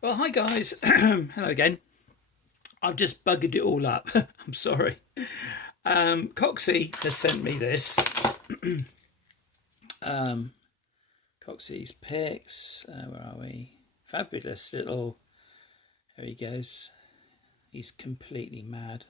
Well, hi guys. Hello again. I've just buggered it all up. I'm sorry. Coxy has sent me this. Um, Coxy's pics. Where are we? Fabulous little. There he goes. He's completely mad.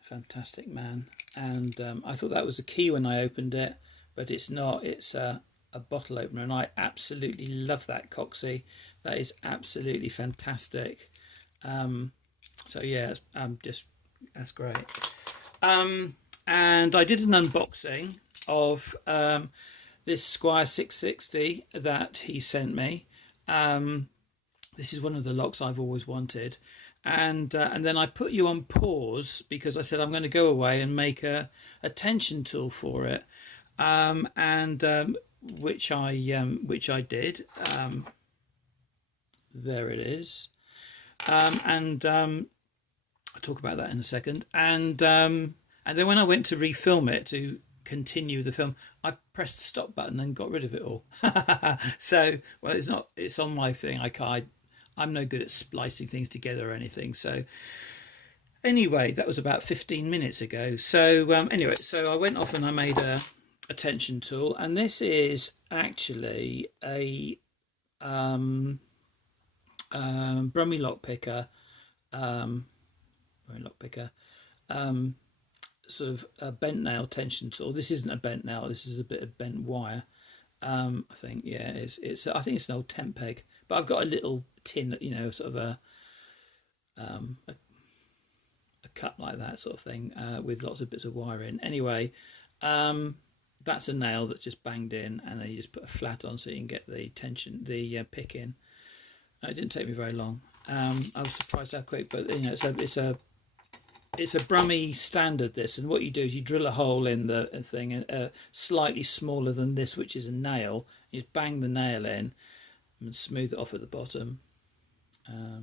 Fantastic man. And I thought that was the key when I opened it, but it's not. It's a bottle opener, and I absolutely love that Coxy. That is absolutely fantastic. Um, So yeah, just that's great. And I did an unboxing of this Squire 660 that he sent me. This is one of the locks I've always wanted, and then I put you on pause because I said I'm going to go away and make a tension tool for it, and which I did. There it is, and I'll talk about that in a second. And then when I went to refilm it to continue the film, I pressed the stop button and got rid of it all. So, well, it's not. It's on my thing. I can't. I'm no good at splicing things together or anything. So anyway, that was about 15 minutes ago. So anyway, so I went off and I made a tension tool, and this is actually a Brummy lock picker. Brummy lock picker. Sort of a bent nail tension tool. This isn't a bent nail. This is a bit of bent wire. I think yeah, it's. I think it's an old tent peg, but I've got a little tin, sort of a cup like that sort of thing with lots of bits of wire in. Anyway, that's a nail that's just banged in, and then you just put a flat on so you can get the tension, the pick in. It didn't take me very long. I was surprised how quick, but it's a Brummy standard, this, and what you do is you drill a hole in the thing, slightly smaller than this, which is a nail. You just bang the nail in and smooth it off at the bottom. I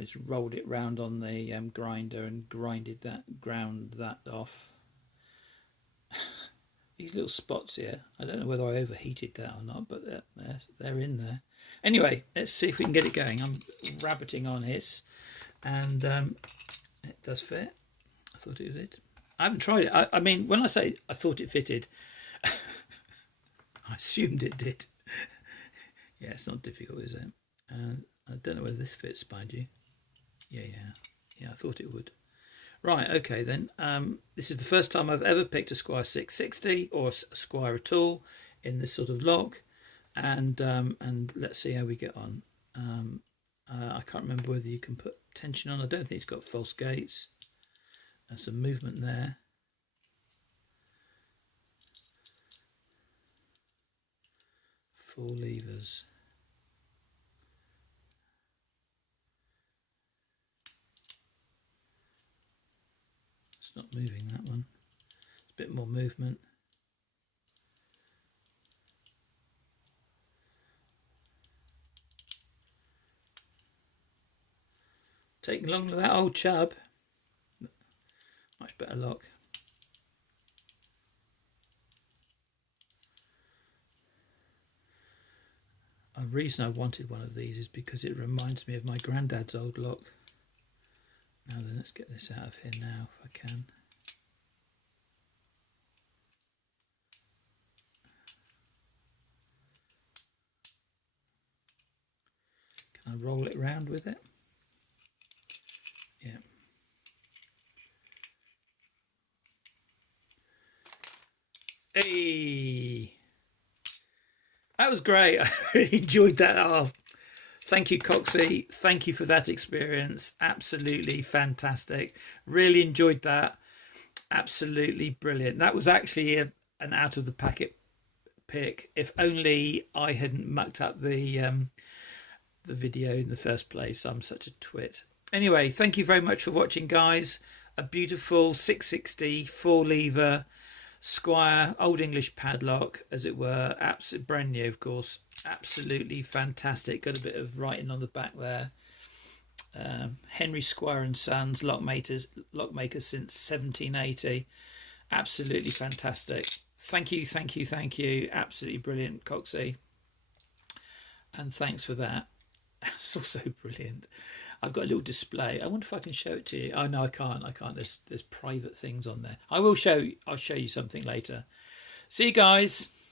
just rolled it round on the grinder and ground that off. These little spots here, I don't know whether I overheated that or not, but they're in there. Anyway, let's see if we can get it going. I'm rabbiting on this, and it does fit. I thought it did. I haven't tried it. I mean, when I say I thought it fitted, I assumed it did. Yeah, it's not difficult, is it? I don't know whether this fits, mind you. Yeah, I thought it would. Right, okay then. This is the first time I've ever picked a Squire 660 or a Squire at all in this sort of lock, and let's see how we get on. I can't remember whether you can put tension on. I don't think it's got false gates. There's some movement there. Four levers. It's not moving, that one. It's a bit more movement. Taking long with that old chub. Much better lock. The reason I wanted one of these is because it reminds me of my granddad's old lock. Now then, let's get this out of here now if I can. Can I roll it round with it? Yeah. Hey! That was great. I really enjoyed that. Oh, thank you, Coxy. Thank you for that experience. Absolutely fantastic. Really enjoyed that. Absolutely brilliant. That was actually an out of the packet pick. If only I hadn't mucked up the video in the first place. I'm such a twit. Anyway, thank you very much for watching, guys. A beautiful 660 four lever Squire Old English padlock, as it were. Absolutely brand new, of course. Absolutely fantastic. Got a bit of writing on the back there. Henry Squire and Sons, lockmakers since 1780. Absolutely fantastic. Thank you. Absolutely brilliant, Coxey. And thanks for that. That's also brilliant. I've got a little display. I wonder if I can show it to you. Oh no, I can't. I can't. There's private things on there. I will show. I'll show you something later. See you guys.